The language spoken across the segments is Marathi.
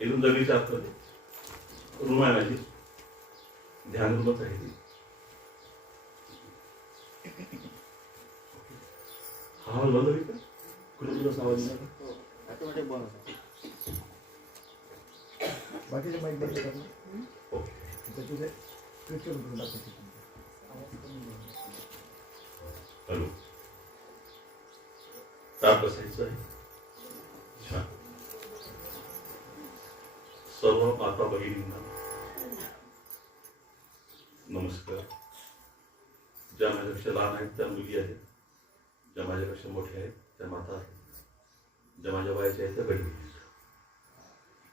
एकदम जमिनीच्या आतमध्ये रूम आहे माझी, ध्यान रूमच आहे ती. हा बंद होईल का? कुठे तुला आवाज येणार? ऑटोमॅटिक बंद होतं. बाकीचे माईक बंद करणार. ओके. त्याचे स्विच करून टाकायचे. हॅलो, ताप बसायचं आहे. छान. सर्व माता भगिनींना नमस्कार. ज्या माझ्यापेक्षा लहान आहेत त्या मुली आहेत, ज्या माझ्यापेक्षा मोठ्या आहेत त्या माता आहेत, ज्या माझ्या वयाच्या आहेत त्या बहिणी आहेत.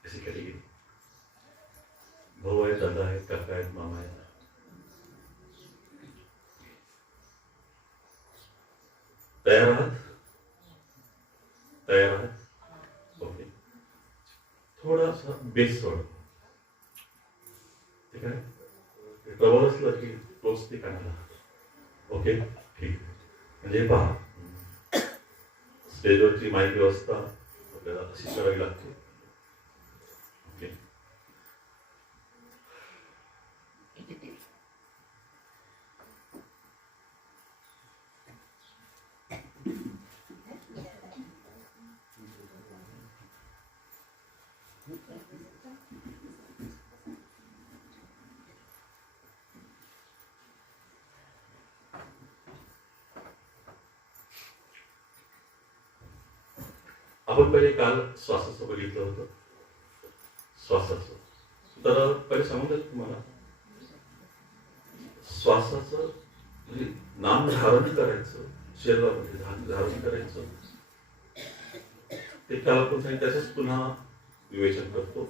अशी कॅटेगरी. भाऊ आहेत, दादा आहेत, काका आहेत, मामा आहेत. तयार आहात? तयार आहात? ओके. थोडासा बेस सोड. ठीक आहे. ट्रबल असलं की तोच ते काढायला. ओके, ठीक. म्हणजे पहा, स्टेजवरची माईक व्यवस्था आपल्याला अशी करावी लागते. ओके. आपण पहिले काल श्वासाचं बघितलं होतं. श्वासाचं तर पहिले सांगून देतो तुम्हाला. श्वासाचं म्हणजे नाम धारण करायचं, शरीरामध्ये धारण करायचं, ते काल आपण सांगितलं. त्याचंच पुन्हा विवेचन करतो.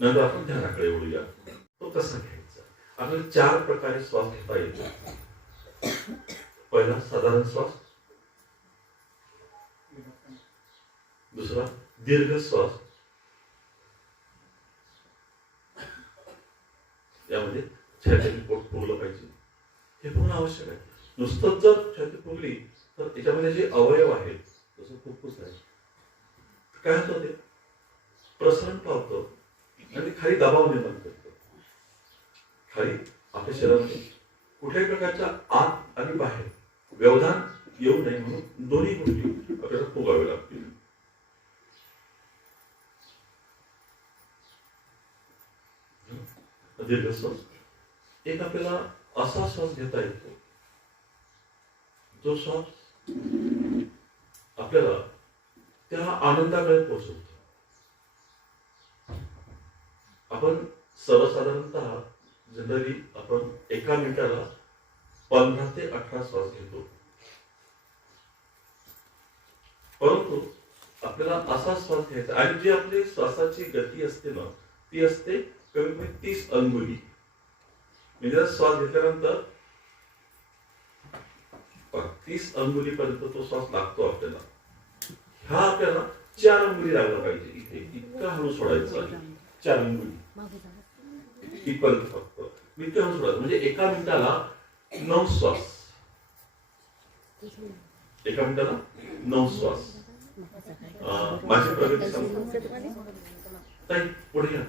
नंतर आपण ध्यानाकडे वळूया. तो कसा घ्यायचा? आपल्याला 4 प्रकारे श्वास घेता येतो. पहिला साधारण श्वास, दुसरा दीर्घ श्वास, यामध्ये छातीची पोट फुगलं पाहिजे. हे पूर्ण आवश्यक आहे. नुसतंच जर छाती फुगली तर त्याच्यामध्ये जे अवयव आहेत, जसं फुफ्फुस आहे, काय होतं, ते प्रसरण पावतं आणि खाली दबाव निर्माण करतं. खाली आपल्या शरीरामध्ये कुठल्याही प्रकारच्या आत आणि बाहेर व्यवधान येऊ नये म्हणून दोन्ही गोष्टी आपल्याला फुगाव्या लागतील. दीर्घ श्वास. एक आपल्याला असा श्वास घेता येतो जो श्वास आपल्याला त्या आनंदाकडे पोहोचवतो. आपण सर्वसाधारणतः जनरली आपण एका मिनिटाला 15 ते 18 श्वास घेतो. परंतु आपल्याला असा श्वास घ्यायचा आणि जी आपली श्वासाची गती असते ना, ती असते कमीत कमी 30 अंगुली. म्हणजे श्वास घेतल्यानंतर 30 अंगुलीपर्यंत तो श्वास लागतो आपल्याला. हा आपल्याला 4 अंगुली लागला पाहिजे. इथे इतका हळू सोडायचा आहे. 4 अंगुली इथपर्यंत फक्त. इतका हळू सोडायचं. म्हणजे एका मिनिटाला 9 श्वास. एका मिनिटाला 9 श्वास. माझी प्रगती सांगतो. ताई पुढे या.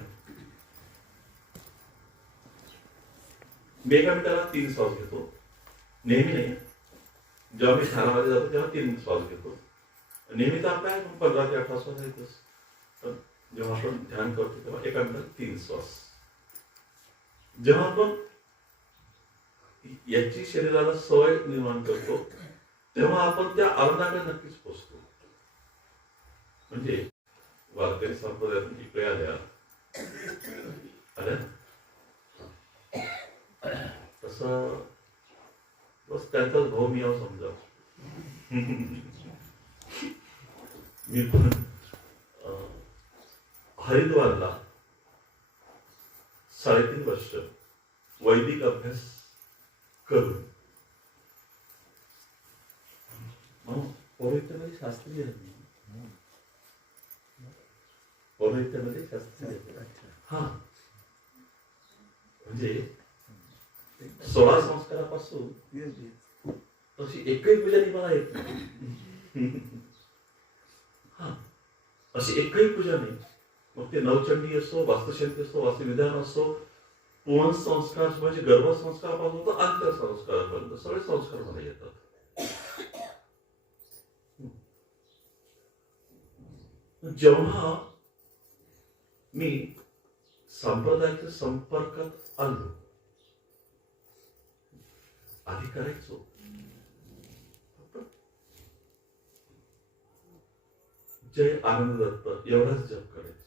मी एका मिनिटाला 3 श्वास घेतो. नेहमी नाही. जेव्हा मी ध्यानामध्ये जातो तेव्हा 3 श्वास घेतो. नेहमी तर आपला 15 ते 18 श्वास येतोच. पण जेव्हा आपण ध्यान करतो तेव्हा एका मिनिटाला 3 श्वास. जेव्हा आपण याची शरीराला सवय निर्माण करतो तेव्हा आपण त्या आनंदाकडे नक्कीच पोहोचतो. म्हणजे वारकरी संप्रदायातून इकडे आल्या तसं बस त्यांचाच भाऊ मी यावं समजा. मी पण हरिद्वारला 3.5 वर्ष वैदिक अभ्यास करून पौरोहित्यामध्ये शास्त्रीय पौरोहित्यामध्ये शास्त्रीय. हा म्हणजे 16 संस्कारापासून तशी एकही पूजा मला येत नाही. हा अशी एकही पूजा नाही मग ते नवचंडी असो, वास्तुशांती असो, वास्तुविधान असो, पूर्ण संस्कार म्हणजे गर्भसंस्कारापासून तर अंत्यसंस्कारापर्यंत सगळे संस्कार मला येतात. जेव्हा मी संप्रदायाच्या संपर्कात आलो, आधी करायचो जय आनंद दत्त एवढाच जप करायचो.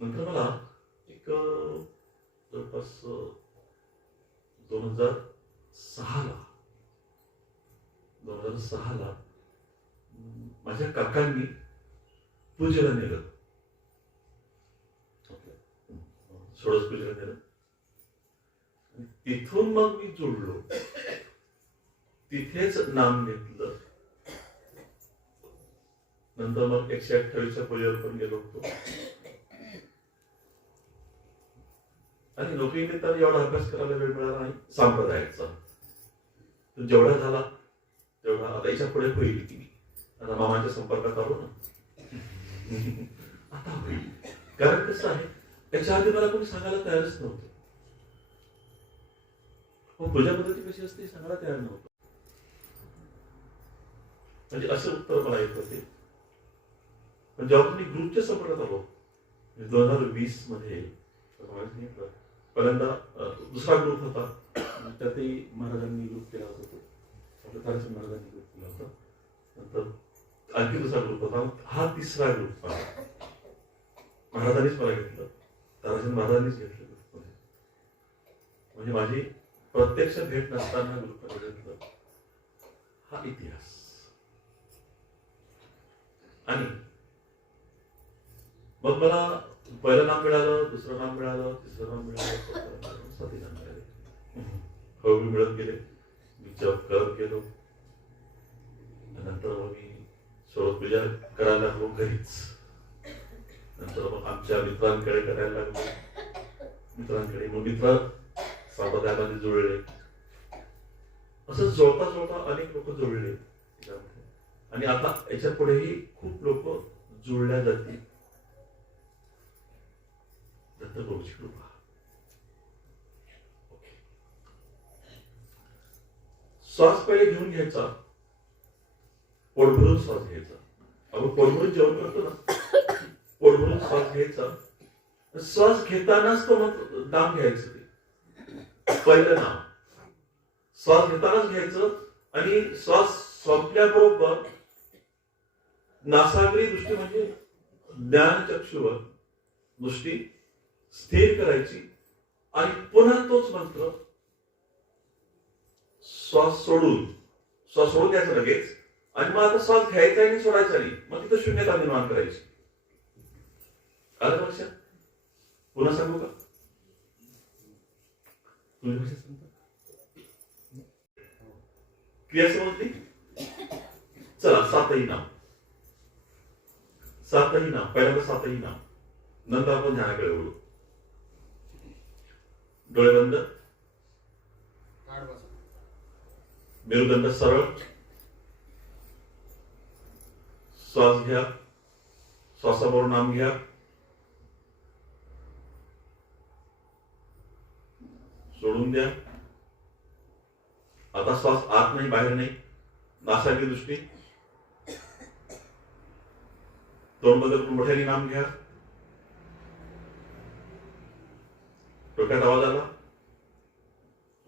नंतर मला एक जवळपास 2006ला माझ्या काकांनी पूजेला नेलं, षोडश पूजेला नेलं. तिथून मग मी जोडलो, तिथेच नाम घेतलं. नंतर मग 128च्या पूजेवर पण गेलो होतो. आणि नोकरीनिमित्ताने एवढा अभ्यास करायला वेळ मिळाला नाही संप्रदायाचा. तो जेवढा झाला तेवढा आता याच्या पुढे होईल की आता मामाच्या संपर्कात आलो ना, आता होईल. कारण कसं आहे, त्याच्या आधी मला कोणी सांगायला तयारच नव्हतं. मग पूजा पद्धती कशी असते सांगायला तयार नव्हतं. म्हणजे असे उत्तर मला येत होते. पण जेव्हा मी ग्रुपच्या संपर्कात आलो 2020 मध्ये, पहिल्यांदा दुसरा ग्रुप होता, त्यातही महाराजांनी ग्रुप केला होता, तो ताराचंद महाराजांनी ग्रुप केला होता. नंतर आणखी दुसरा ग्रुप होता, हा तिसरा ग्रुप होता. महाराजांनीच मला घेतलं, ताराचंद महाराजांनीच घेतलं ग्रुपमध्ये. म्हणजे माझी प्रत्यक्ष भेट नसताना ग्रुपमध्ये घेतलं. हा इतिहास. आणि मग मला पहिलं नाम मिळालं, दुसरं नाम मिळालं, तिसरं नाम मिळालं, 7 नाम मिळाले. हळूहळू मिळत गेले. मी जप करत गेलो. नंतर मग मी षोडश पूजा करायला लागलो घरीच. नंतर मग आमच्या मित्रांकडे करायला लागलो, मित्रांकडे. मग मित्र संप्रदायामध्ये जुळले. असं जोडता जोडता अनेक लोक जुळले. आणि आता याच्या पुढेही खूप लोक जुळल्या जातील. दत्तप्रभूची कृपा. श्वास पहिले घेऊन घ्यायचा, पोट भरून श्वास घ्यायचा. आपण पोट भरून जेवण करतो ना, पोट भरून श्वास घ्यायचा. श्वास घेतानाच तो मग नाम घ्यायचं. ते पहिलं नाम श्वास घेतानाच घ्यायचं. आणि श्वास संपल्याबरोबर नासागरी दृष्टी म्हणजे ज्ञानचक्षुवर दृष्टी स्थिर करायची. आणि पुन्हा तोच मंत्र श्वास सोडून द्यायचा लगेच. आणि मग आता श्वास घ्यायचा आणि सोडायचा नाही, मग तिथं शून्यता निर्माण करायची. आलं का लक्षात? पुन्हा सांगू का? तुम्ही कशी सांगता? क्रिया समजली? चला, 7ही नाम. पहिल्यांदा 7ही नाम. नंतर आपण ध्यानाकडे वळू. डोळे बंद, मेरुदंड सरळ. श्वास घ्या, श्वासाबरोबर नाम घ्या. सोडून द्या. आता श्वास आत नाही, बाहेर नाही. नासाची दृष्टी. तोंड बंद करून मोठ्याने नाम घ्या. डोक्यात आवाज आला,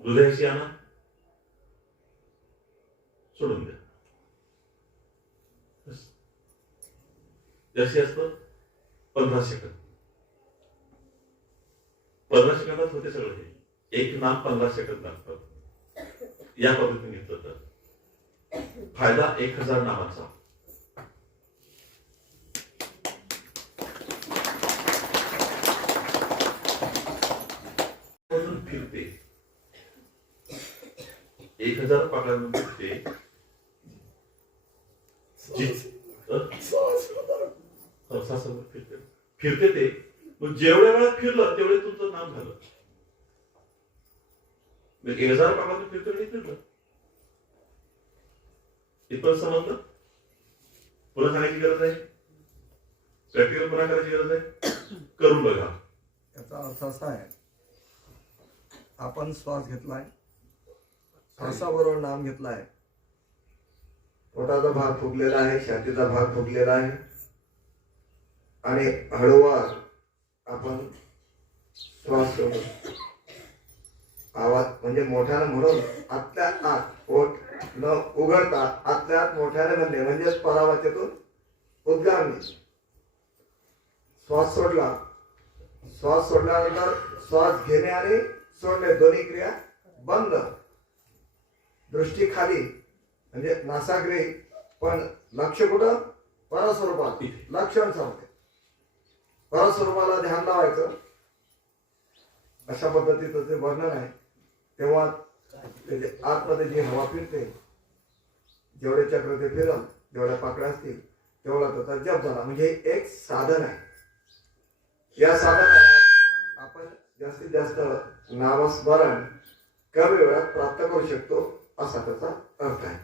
हृदयाशी आणा, सोडून द्या. जसे असतं 15 सेकंद. 15 सेकंदात होते सगळं हे. एक नाम 15 सेकंद लागतात. या पद्धतीने घेतलं तर फायदा 1000 नामाचा. फिरते 1000 पाकळ्यानंतर फिरते. फिरते ते. मग जेवढ्या वेळा फिरलं तेवढे तुमचं नाम झालं. 1000 पाकळ्यातून फिरलं. इथपर्यंत समजलं? पुन्हा सांगायची गरज आहे? प्रॅक्टिकलपणा करायची गरज आहे, करून बघा. याचा अर्थ असा आहे, आपण श्वास घेतलाय, श्वासाबरोबर नाम घेतलाय, पोटाचा भाग फुगलेला आहे, छातीचा भाग फुगलेला आहे आणि हळूवार आपण श्वास सोडतो. आवाज म्हणजे मोठ्यानं म्हणून आतल्या आत पोट न उघडता आतल्या आत मोठ्याने म्हणणे म्हणजेच परावाचेतून उद्गार नाही. श्वास सोडला, श्वास सोडल्यानंतर श्वास घेणे आणि सोडणे दोन्ही क्रिया बंद. दृष्टी खाली म्हणजे नासाग्रही, पण लक्ष कुठं? परस्वरूपात. लक्षण सांगते, परस्वरूपाला ध्यान लावायचं. अशा पद्धतीचं जे वर्णन आहे, तेव्हा त्याचे आतमध्ये जी हवा फिरते, जेवढे चक्र ते फिरल, जेवढ्या पाकळ्या असतील तेवढा त्याचा जप झाला. म्हणजे एक साधन आहे. या साधनात आपण जास्तीत जास्त नामस्मरण कमी वेळात प्राप्त करू शकतो, असा त्याचा अर्थ आहे.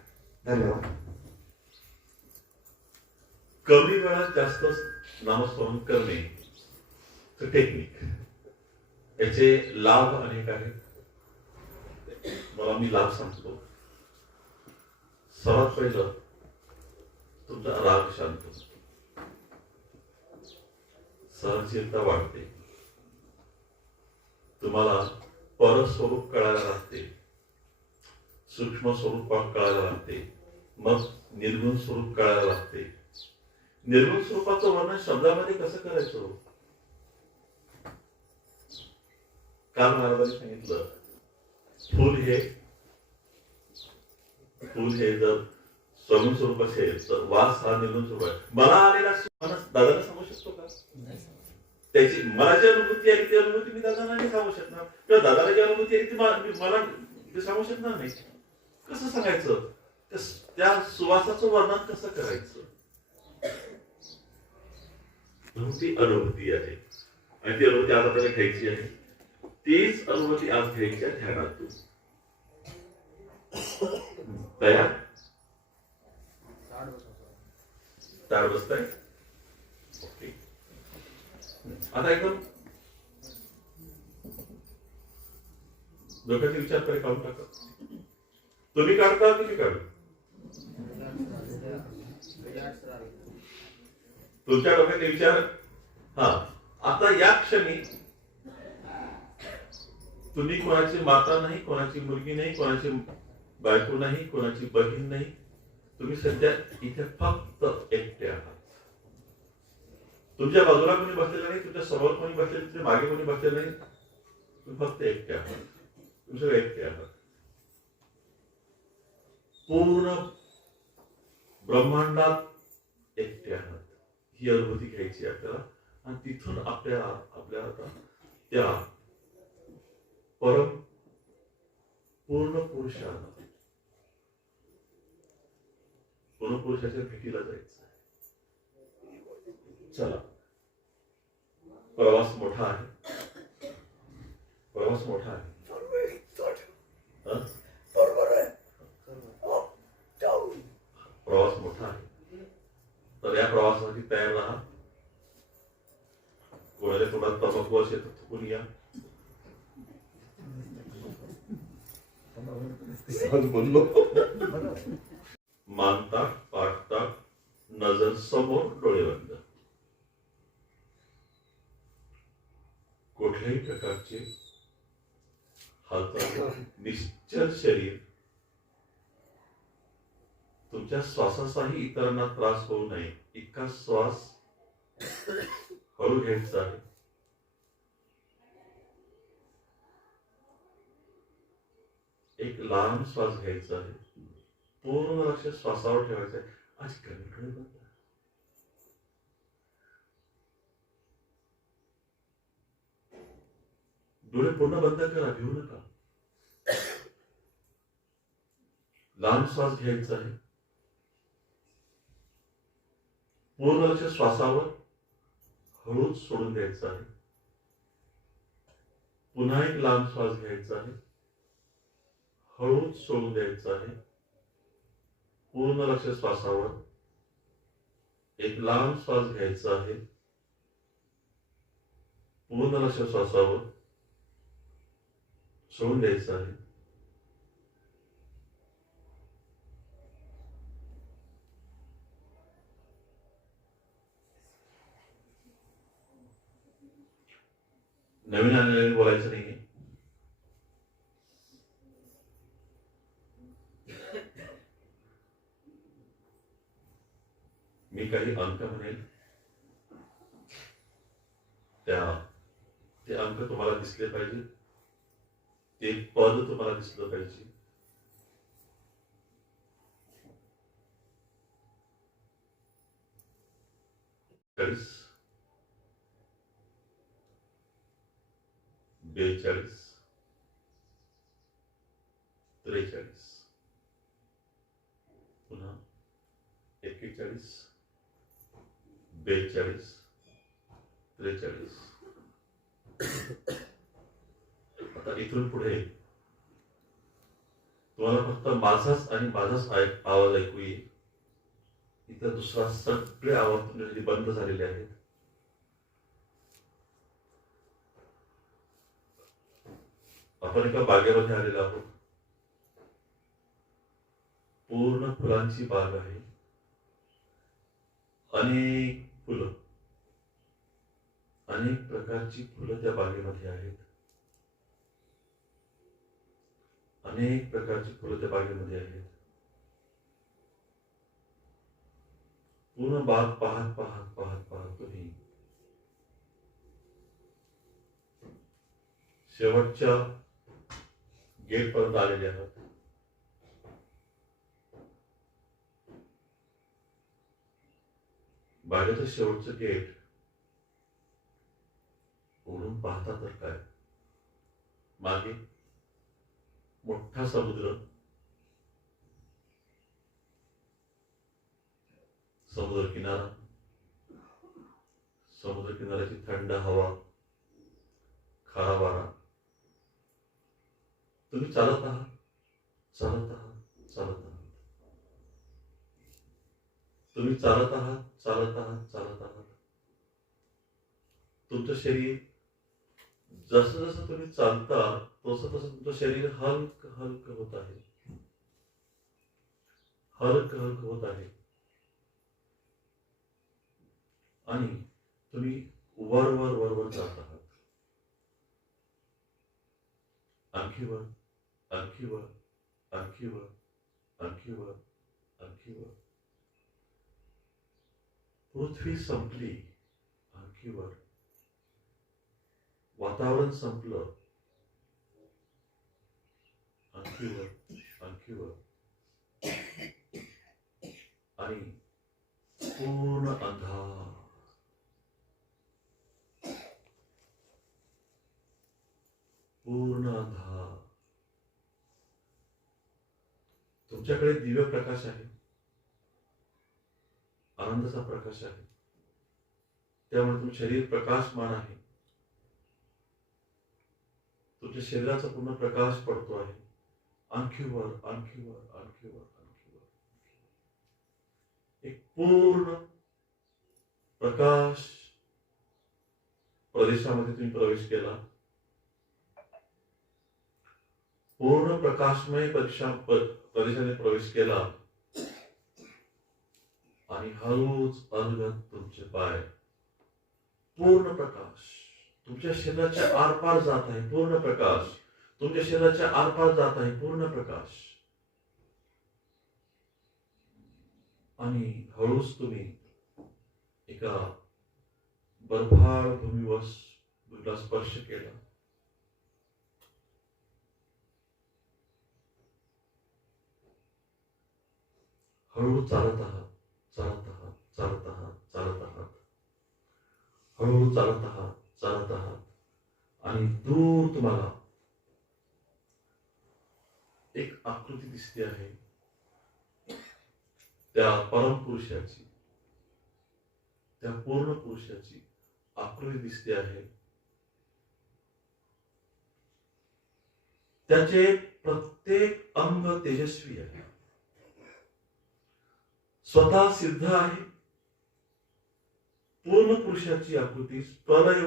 धन्यवाद. कमी वेळात जास्त नामस्मरण करणे टेक्निक, याचे लाभ अनेक आहेत. मला मी लाभ सांगतो. सर्वात पहिलं, तुमचा राग शांत होतो, सहनशीलता वाढते, तुम्हाला परस्वरूप कळायला लागते, सूक्ष्म स्वरूप कळायला लागते, मग निर्गुण स्वरूप कळायला लागते. निर्गुण स्वरूपाचं वर्णन शब्दामध्ये कसं करायचं? काल महाराजांनी सांगितलं, फूल हे जर सगुण स्वरूप असेल तर वास हा निर्गुण स्वरूप आहे. मला आलेला माणूस दादाला सांगू शकतो का? त्याची मला जी अनुभूती आहे ती अनुभूती मी दादाला नाही सांगू शकणार, किंवा दादाला जी अनुभूती आहे ती मला सांगू शकणार नाही. कसं सांगायचं? त्या सुवासाचं वर्णन कसं करायचं? अनुभूती आहे आणि ती अनुभूती आज आपल्याला घ्यायची आहे. तीच अनुभूती आज घ्यायची आहे ध्यानातून. तयार? तार बसताय? ओके. आता एकदम डोक्याचे विचार पहिले काढून टाका. तुम्ही काढता की मी काढू? तुमच्या डोक्याचे विचार. हा, आता या क्षणी तुम्ही कोणाची माता नाही, कोणाची मुलगी नाही, कोणाची बायको नाही, कोणाची बहीण नाही. तुम्ही सध्या इथे फक्त एकटे आहात. तुमच्या बाजूला कोणी बसलेलं नाही, तुमच्या समोर कोणी बसलेलं, तुमच्या मागे कोणी बसलेलं नाही. तुम्ही फक्त एकटे आहात. तुम्ही सगळे एकटे आहात. पूर्ण ब्रह्मांडात एकटे आहात. ही अनुभूती घ्यायची आपल्याला आणि तिथून आपल्याला आता त्या परम पूर्ण पुरुषाच्या भेटीला जायचं. चला, प्रवास मोठा आहे. प्रवास मोठा आहे. प्रवास मोठा आहे. तर या प्रवासासाठी तयार राहा. कोणाच्या तोंडात तंबाखू असेल तर थुकून या. मानताक, पाठताक, नजर समोर, डोळे बंद. कुठल्याही प्रकारचे हालचाल, निश्चल शरीर. तुमच्या श्वासाचाही इतरांना त्रास होऊ नये इतका श्वास हळू घ्यायचा आहे. एक लहान श्वास घ्यायचा आहे. पूर्ण लक्ष श्वासावर ठेवायचं आहे. आज कमी डोळे बंद. डोळे पूर्ण बंद करा, भिवू नका. लहान श्वास घ्यायचा आहे. पूर्ण लक्ष श्वासावर, हळूच सोडून द्यायचं आहे. पुन्हा एक लहान श्वास घ्यायचा आहे. हळूच सोडून द्यायचं आहे. पूर्ण लक्ष श्वासावर, एक लहान श्वास घ्यायचा आहे. पूर्ण लक्ष श्वासावर सोडून द्यायचं आहे. नवीन आणि नवीन बोलायचं नाहीये. मी काही अंक म्हणेल, ते अंक तुम्हाला दिसले पाहिजे, ते पद तुम्हाला दिसलं पाहिजे. चाळीस, 42, 43, पुन्हा 41, 42, 43. आता इथून पुढे तुम्हाला फक्त माझाच आणि माझाच आवाज ऐकू येईल. इतर दुसरा सगळे आवाज तुमच्यासाठी बंद झालेले आहेत. आपण एका बागेमध्ये आलेलो आहोत. पूर्ण फुलांची बाग आहे. अनेक फुलं, अनेक प्रकारची फुलं त्या बागेमध्ये आहेत. अनेक प्रकारची फुलं त्या बागेमध्ये आहेत. पूर्ण बाग पाहत पाहत पाहत पाहत तुम्ही शेवटच्या गेट पर्यंत आलेले आहात. बागेचं शेवटचं गेट उघडून पाहता तर काय, मागे मोठा समुद्र, समुद्र किनारा, समुद्र किनाऱ्याची थंड हवा, खारा वारा. तुम्ही चालत आहात, चालत आहात, चालत आहात. तुम्ही चालत आहात, चालत आहात, चालत आहात. तुमचं शरीर जसं जसं तुम्ही चालता तसं तसं तुमचं शरीर हलक हलक होत आहे, हलक हलक होत आहे. आणि तुम्ही वरवर वरवर जात आहात. आणखी वर, आणखी वर, आणखी वर, आणखी वर, आणखी वर. पृथ्वी संपली, आणखी वर. वातावरण संपलं, आणखी वर, आणखी वर. आणि पूर्ण अंधार, पूर्ण अंधार. तुमच्याकडे दिव्य प्रकाश आहे, आनंदाचा प्रकाश आहे. त्यामुळे तुमचं शरीर प्रकाशमान आहे. तुमच्या शरीराचा पूर्ण प्रकाश पडतो आहे. आणखी वर, आणखी वर, आणखी वर, आणखी वर. एक पूर्ण प्रकाश प्रदेशामध्ये तुम्ही प्रवेश केला. पूर्ण प्रकाशमय प्रदेशाने प्रवेश केला. आणि हळूच अलगद तुमचे पाय, पूर्ण प्रकाश तुमच्या शरीराच्या आरपार जात आहे. पूर्ण प्रकाश तुमच्या शरीराच्या आरपार जात आहे. पूर्ण प्रकाश. आणि हळूच तुम्ही एका बर्फाळ भूमीला स्पर्श केला. हळू चालत आहात, चालत आहात, चालत आहात, चालत आहात. हळू चालत आहात, चालत आहात. आणि दूर तुम्हाला एक आकृती दिसते आहे, त्या परमपुरुषाची, त्या पूर्ण पुरुषाची आकृती दिसते आहे. त्याचे प्रत्येक अंग तेजस्वी आहे, स्वतः सिद्ध आहे. पूर्ण पुरुषाची आकृती, प्रलय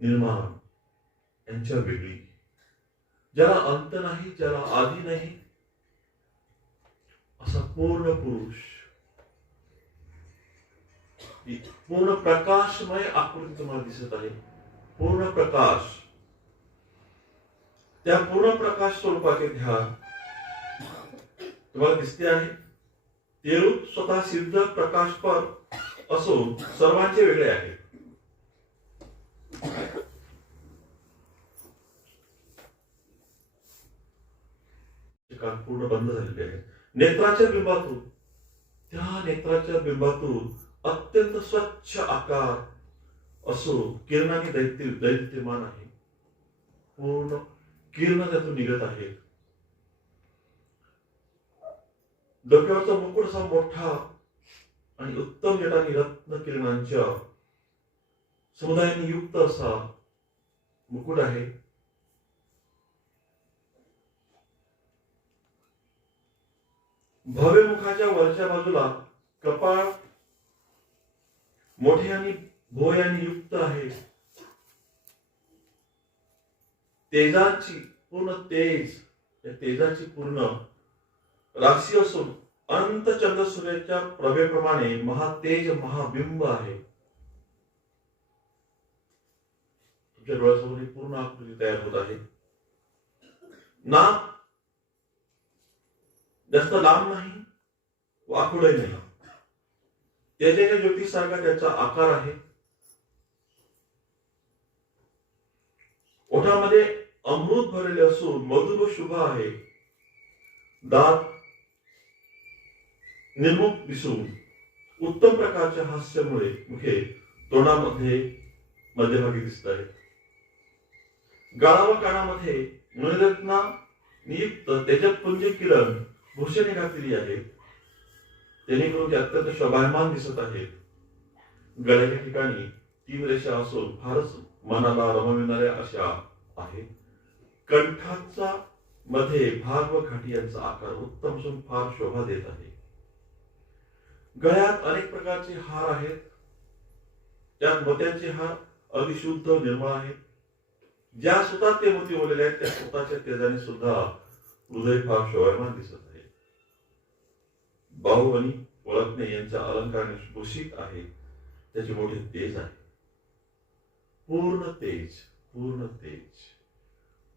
निर्माण यांच्या वेगळी, ज्याला अंत नाही, ज्याला आधी नाही, असा पूर्ण पुरुष, पूर्ण प्रकाशमय आकृती तुम्हाला दिसत आहे. पूर्ण प्रकाश, त्या पूर्ण प्रकाश स्वरूपाचे ध्यान तुम्हाला दिसते आहे. ते रूप स्वतः सिद्ध प्रकाशपर असून सर्वांचे वेगळे आहे. कान पूर्ण बंद झालेले आहे. नेत्राच्या बिंबातून, त्या नेत्राच्या बिंबातून अत्यंत स्वच्छ आकार असो, किरणाने दैदिप्यमान आहे. पूर्ण किरण त्यातून निघत आहेत. डोक्यावरचा मुकुट असा मोठा आणि उत्तम जटांनी रत्न किरणांच्या समुदायाने युक्त असा मुकुट आहे. भव्य मुखाच्या वरच्या बाजूला कपाळ मोठे आणि भुवयाने युक्त आहे. तेजाची पूर्ण तेज, त्या तेजाची पूर्ण राशी असून अनंत चंद्र सूर्याच्या प्रभेप्रमाणे महातेज महाबिंब आहे. तुमच्या डोळ्यासमोर पूर्ण आकृती तयार होत आहे. नाक जास्त लांब नाही, वाकुडही नाही. तेजाच्या ज्योतीसारखा त्याचा आकार आहे. ओठामध्ये अमृत भरलेले असून मधुर व शुभ आहे. दात निर्मुख दिसून उत्तम प्रकारच्या हास्यामुळे मुखे तोंडामध्ये मध्यभागी दिसत आहे. गाळा व कानामध्ये मणिरत्ना नियुक्त तेजपुंज किरण भूषणे घातलेली आहेत. जेणेकरून ते अत्यंत शोभायमान दिसत आहेत. गळ्याच्या ठिकाणी 3 रेषा असून फारच मनाला रमविणाऱ्या अशा आहेत. कंठाचा मध्ये भाग व घाटी यांचा आकार उत्तम असून फार शोभा देत आहे. गळ्यात अनेक प्रकारचे हार आहेत. त्यात मोत्यांचे हार अगदी शुद्ध निर्मळ आहेत. ज्या सुतात ते मोती ओलेले आहेत त्या सुताच्या तेजाने सुद्धा हृदय फार शोभायमान दिसत आहे. बाहुबली ओळखणे यांच्या अलंकाराने भूषित आहे. त्याचे मोठे तेज आहे. पूर्ण तेज, पूर्ण तेज,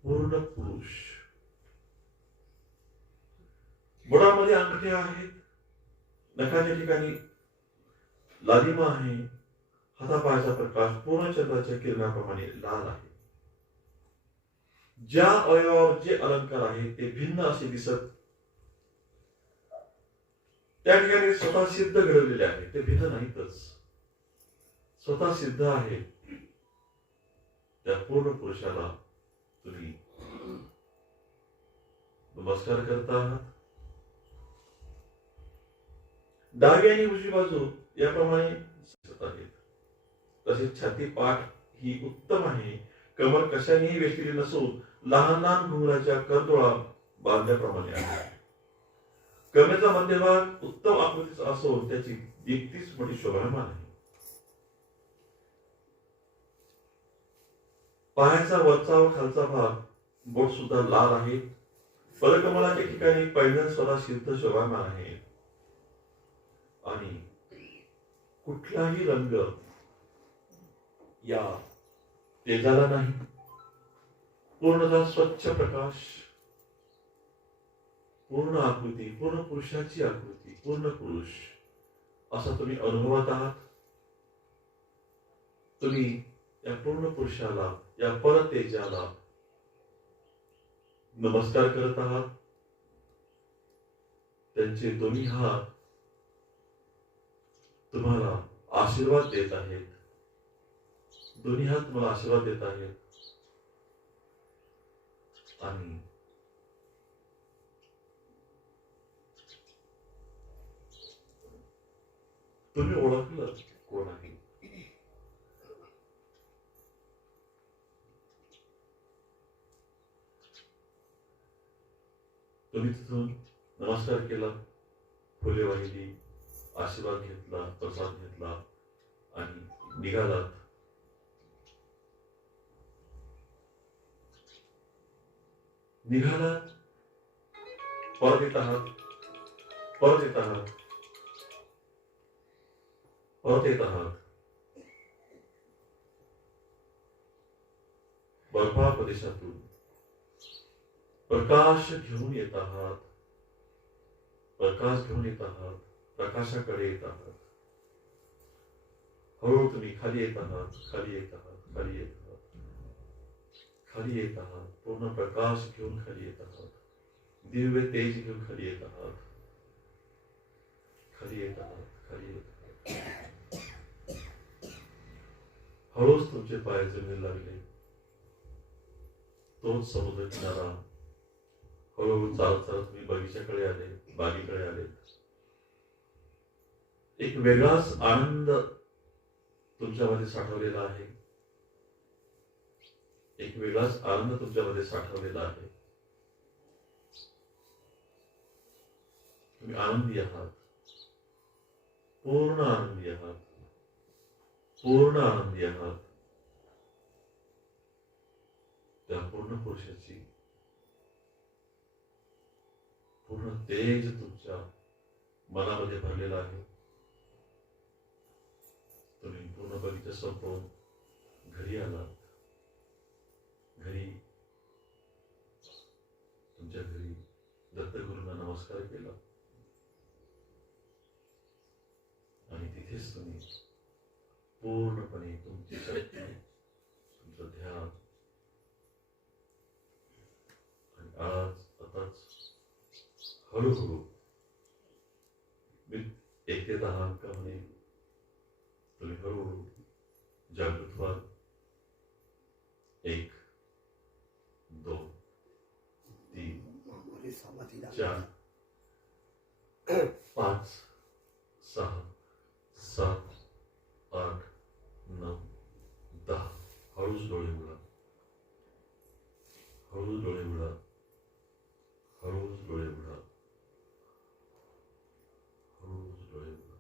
पूर्ण पुरुष. बोटामध्ये अंगठे आहेत. नखाच्या ठिकाणी लालिमा आहे. हातापायाचा प्रकाश पूर्ण चंद्राच्या किरणाप्रमाणे लाल आहे. ज्या अवयवावर जे अलंकार आहे ते भिन्न असे दिसत, त्या ठिकाणी स्वतः सिद्ध घडवलेले आहे. ते भिन्न नाहीतच, स्वतः सिद्ध आहे. त्या पूर्ण पुरुषाला तुम्ही नमस्कार करता आहात. डावी आणि उजवी बाजू याप्रमाणे दिसत आहेत. तसेच छाती पाठ ही उत्तम आहे. कमर कशानेही वेचलेली नसून लहान लहान घुंगराच्या कर्दोळा बांधल्याप्रमाणे आहे. कमरेचा मध्यभाग उत्तम आकृतीचा असून त्याची दीप्तीच मोठी शोभायमान आहे. पायाचा वरचा व खालचा भाग बोट सुद्धा लाल आहे. पदकमलाच्या ठिकाणी पैंजण स्वतः सिद्ध शोभायमान आहे. आणि कुठलाही रंग या तेजाला नाही. पूर्णतः स्वच्छ प्रकाश, पूर्ण आकृती, पूर्ण पुरुषाची आकृती, पूर्ण पुरुष असा तुम्ही अनुभवत आहात. तुम्ही या पूर्ण पुरुषाला, या परतेजाला नमस्कार करत आहात. त्यांचे दोन्ही हात तुम्हाला आशीर्वाद देत आहेत. दोन्ही हात तुम्हाला आशीर्वाद देत आहेत. आणि तुम्ही ओळखलं कोण आहे. तुम्ही तिथून नमस्कार केला, फुले वाहिली, आशीर्वाद घेतला, प्रसाद घेतला आणि निघालात. निघाला, परत येत आहात, परत येत आहात, परत येत आहात. बर्फा प्रदेशातून प्रकाश घेऊन येत आहात, प्रकाश घेऊन येत आहात, प्रकाशाकडे येत आहात. हळूहळू तुम्ही खाली येत आहात, खाली येत आहात, खाली येत आहात, खाली येत आहात. पूर्ण प्रकाश घेऊन खाली येत आहात, दिव्य तेज घेऊन खाली येत आहात, खाली येत आहात, खाली येत आहात. हळूच तुमचे पाय जमीन लागले. तोच समुद्र किनारा. हळूहळू चालत चालत तुम्ही बगीच्याकडे आले, बागेकडे आले. एक वेगळाच आनंद तुमच्यामध्ये साठवलेला आहे, एक वेगळाच आनंद तुमच्यामध्ये साठवलेला आहे. तुम्ही आनंदी आहात, पूर्ण आनंदी आहात, पूर्ण आनंदी आहात. त्या पूर्ण पुरुषाची पूर्ण तेज तुमच्या मनामध्ये भरलेला आहे. तुम्ही पूर्ण बगीचा संपवून घरी आलात. घरी तुमच्या घरी दत्तगुरूंना नमस्कार केला आणि तिथेच तुम्ही पूर्णपणे तुमची शक्ती, तुमचं ध्यान आणि आताच हळूहळू मी एक दहा का म्हणे तुम्ही हळूहळू जागृत व्हाल. 1 2 3 4 5 6 7 8 9 10. हळूच डोळे उघडा, हळूच डोळे उघडा, हळूच डोळे उघडा, हळूच डोळे उघडा.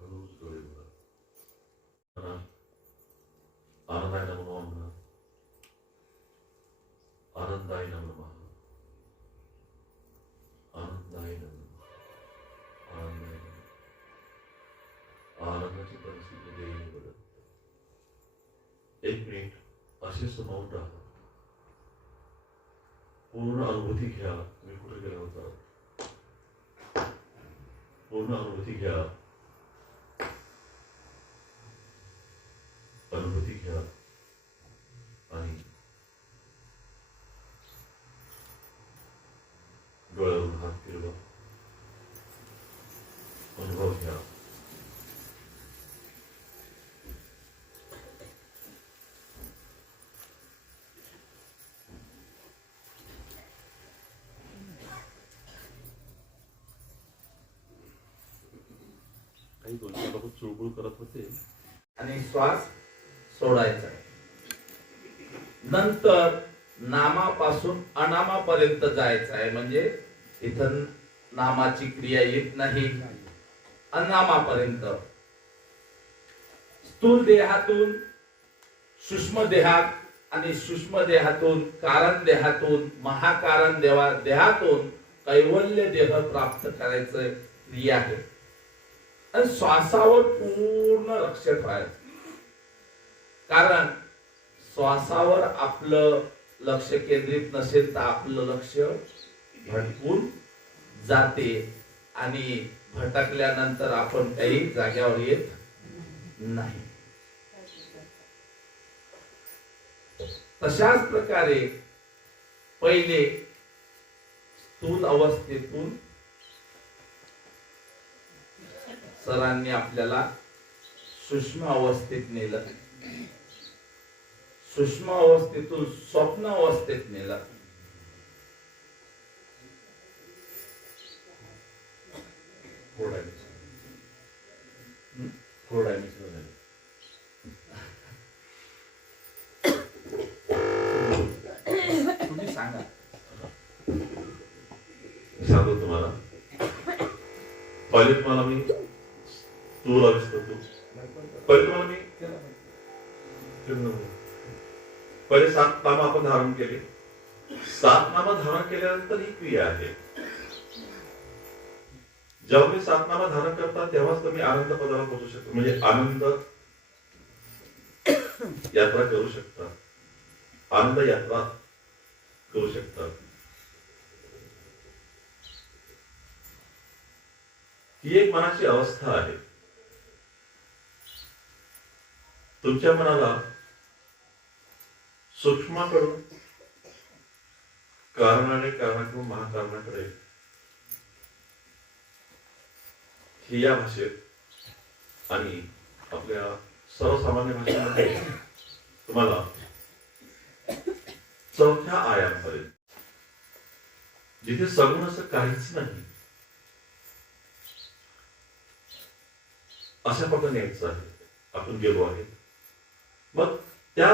हळूच डोळे उघडा. आनंदाय नमो नमः, आनंदाय नमः, आनंदाय नमः, आनंदाय नमः. आनंदाची परिस्थिती देईल बदल. 1 मिनिट असे समावून राहा. पूर्ण अनुभूती घ्या. तुम्ही कुठे गेला होता? पूर्ण अनुभूती घ्या, अनुभूती घ्या आणि डोळ्यावरून हात फिरवा. अनुभव घ्या. काही दोन चार लोक चुळबुळ करत होते आणि श्वास सोडायचा. नंतर नामापासून अनामापर्यंत जायचं आहे. म्हणजे इथं नामाची क्रिया येत नाही. अनामापर्यंत स्थूल देहातून सूक्ष्म देहात आणि सूक्ष्म देहातून कारण देहातून महाकारण देहातून कैवल्य देह प्राप्त करायचं क्रिया आहे. आणि श्वासावर पूर्ण लक्ष ठेवायचं. कारण श्वासावर आपलं लक्ष केंद्रित नसेल तर आपलं लक्ष भटकून जाते आणि भटकल्यानंतर आपण काही जाग्यावर येत नाही. तशाच प्रकारे पहिले स्थूल अवस्थेतून सरांनी आपल्याला सूक्ष्म अवस्थेत नेलं. सूक्ष्म अवस्थेतून स्वप्न अवस्थेत नेलं. तुम्ही सांगा. सांगतो तुम्हाला. पहिले तुम्हाला मी तू लाविस तू पहिले तुम्हाला मी सात नाम आपण धारण केले. सात नाम धारण केल्यानंतर ही क्रिया आहे. जेव्हा तुम्ही सात नाम धारण करता तेव्हाच तुम्ही आनंद पदाला पोहोचू शकता, म्हणजे आनंद यात्रा करू शकता, आनंद यात्रा करू शकता. ही एक मनाची अवस्था आहे. तुमच्या मनाला सूक्ष्माकडून कारणाने कारणाकडून महाकारणाकडे ही या भाषेत आणि आपल्या सर्वसामान्य भाषेमध्ये तुम्हाला चौथ्या आयामपर्यंत, जिथे सगुण असं काहीच नाही, अशा पद्धतीने यायचं आहे. आपण गेलो आहे. मग त्या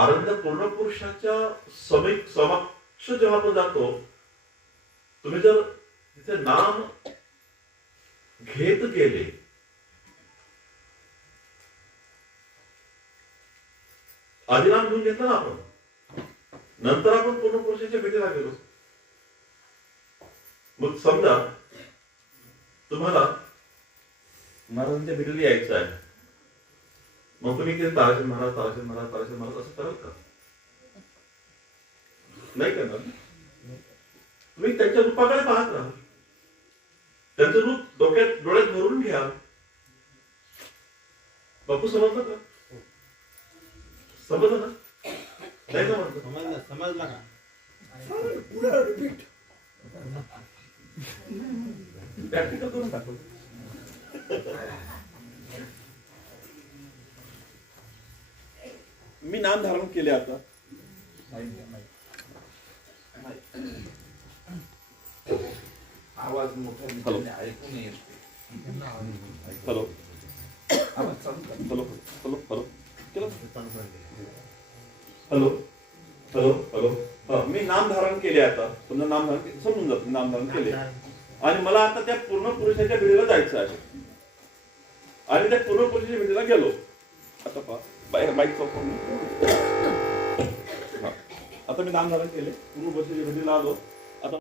आनंद पूर्ण पुरुषाच्या समक्ष जेव्हा आपण जातो, तुम्ही जर तिथे नाम घेत गेले, आधी नाम घेऊन घेतलं ना आपण, नंतर आपण पूर्ण पुरुषाच्या भेटीला गेलो. मग समजा तुम्हाला महाराजांच्या भेटीला यायचं आहे, मग तुम्ही ते ताराचंद महाराज ताराचंद महाराज ताराचंद महाराज असं कराल का? नाही करणार. तुम्ही त्यांच्या रूपाकडे पाहत राहा, त्यांचं रूप डोळ्यात भरून घ्या. बापू समजलं का? समजलं ना? काय समजलं? समजला का? प्रॅक्टिकल करून टाकू. मी नाम धारण केले आता. आवाज मोठा हॅलो. ऐकून येते. हॅलो आवाज चालू कर. हॅलो हॅलो हॅलो केलं? Hello hello hello. हा, मी नाम धारण केले आता. समजा नाम धारण समजून जात नाम धारण केले आणि मला आता त्या पूर्ण पुरुषाच्या भेटीला जायचं आहे आणि त्या पूर्ण पुरुषाच्या भेटीला गेलो. आता पहा बाईक आता मी नाम धारण केले, पूर्ण पुरुषाच्या भेटीला आलो.